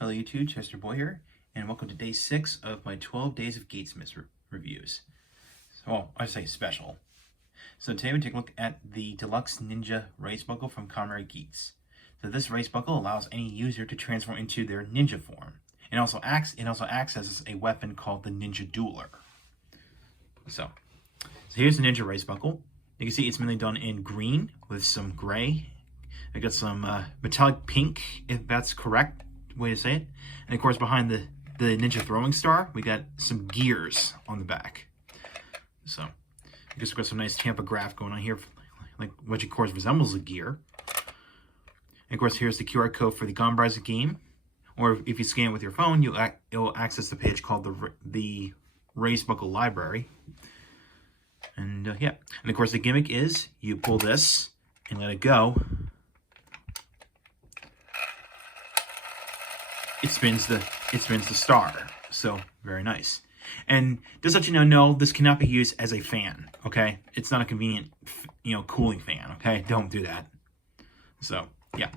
Hello YouTube, Chester Boy here, and welcome to day 6 of my 12 days of GEATSmas reviews. Well, I say special. So today we take a look at the Deluxe Ninja Race Buckle from Kamen Geats. So this race buckle allows any user to transform into their ninja form. It also acts as a weapon called the Ninja Dueler. So here's the Ninja Race Buckle. You can see it's mainly done in green with some gray. I got some metallic pink, if that's correct way to say it. And of course, behind the Ninja Throwing Star, we got some gears on the back. So, I guess we've got some nice Tampa graph going on here, like which of course resembles a gear. And of course, here's the QR code for the Gonbrise game. Or if you scan it with your phone, it will access the page called the Race Buckle Library. And yeah, and of course the gimmick is you pull this and let it go. It spins the star, so very nice. And just to let you know, no, this cannot be used as a fan. Okay, it's not a convenient, cooling fan. Okay, don't do that. So yeah.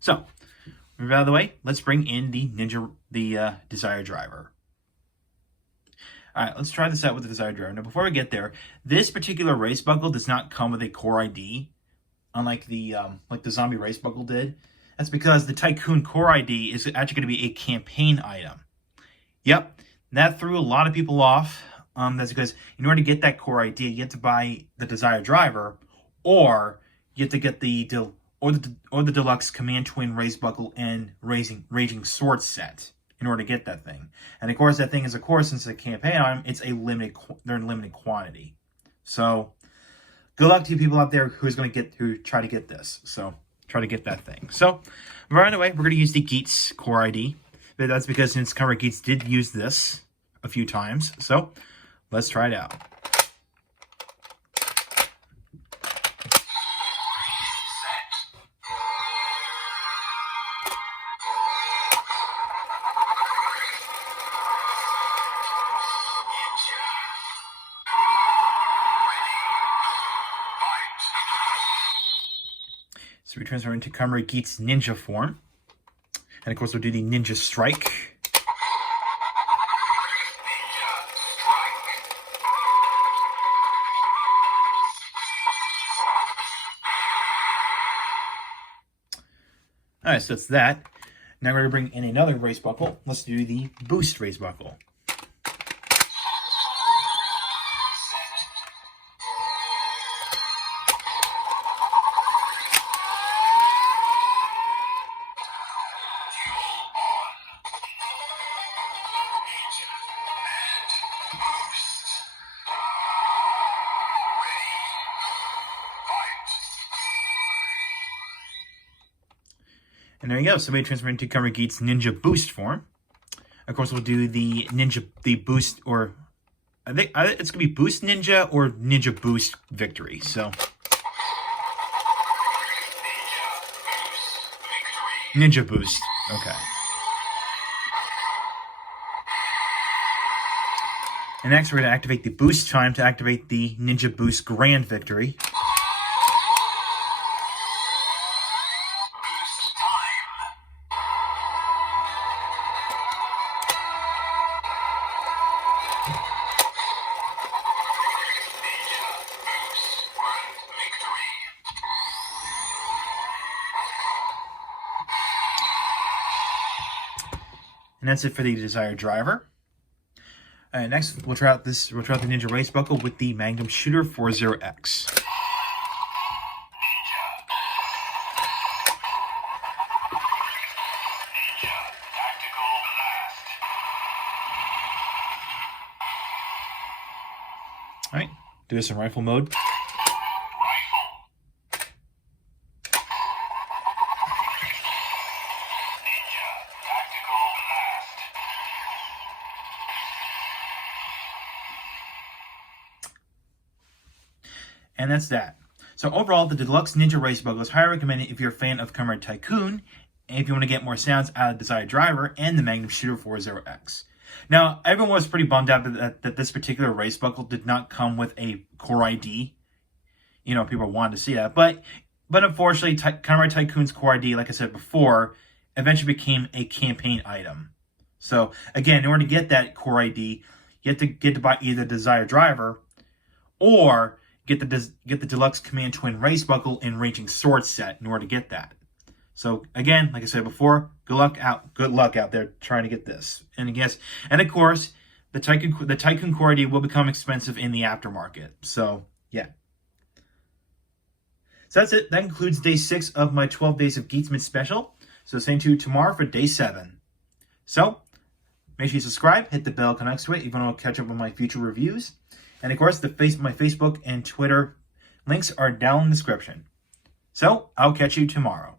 So move out of the way. Let's bring in the Desire Driver. All right, let's try this out with the Desire Driver. Now, before we get there, this particular race buckle does not come with a core ID, unlike the Zombie Race Buckle did. That's because the Tycoon Core ID is actually going to be a campaign item. Yep, that threw a lot of people off. That's because in order to get that Core ID, you have to buy the Desire Driver, or you have to get the Deluxe Command Twin Race Buckle and Raging Sword set in order to get that thing. And of course, that thing is, of course, since it's a campaign item, they're in limited quantity. So good luck to you people out there who try to get this. So try to get that thing. So right away, we're going to use the Geats Core ID. But that's because since Kamen Geats did use this a few times. So let's try it out. So we transfer into Kamen Geats Ninja form. And of course, we'll do the Ninja Strike. Alright, so that's that. Now we're going to bring in another race buckle. Let's do the Boost Race Buckle. And there you go. Somebody transferred into Kamen Geats Ninja Boost form. Of course, we'll do the Boost, or I think it's gonna be Boost Ninja or Ninja Boost Victory. So Ninja Boost. Okay. And next, we're gonna activate the Boost Time to activate the Ninja Boost Grand Victory. And that's it for the Desire Driver. Alright, next we'll try out the Ninja Race Buckle with the Magnum Shooter 40X. Alright, do this in rifle mode. And that's that. So overall, the Deluxe Ninja Race Buckle is highly recommended if you're a fan of Kamen Tycoon, and if you want to get more sounds out of Desire Driver and the Magnum Shooter 40X. Now, everyone was pretty bummed out that this particular race buckle did not come with a core ID. People wanted to see that. But unfortunately, Kamen Tycoon's core ID, like I said before, eventually became a campaign item. So again, in order to get that core ID, you have to get to buy either the desired driver or get the deluxe Command Twin race buckle and ranging sword set in order to get that. So again, like I said before, good luck out there trying to get this. And of course, the Tycoon core ID will become expensive in the aftermarket. So yeah. So that's it. That concludes day 6 of my 12 Days of GEATSmas special. So stay tuned tomorrow for day 7. So make sure you subscribe, hit the bell next to it if you want to catch up on my future reviews. And of course, my Facebook and Twitter links are down in the description. So I'll catch you tomorrow.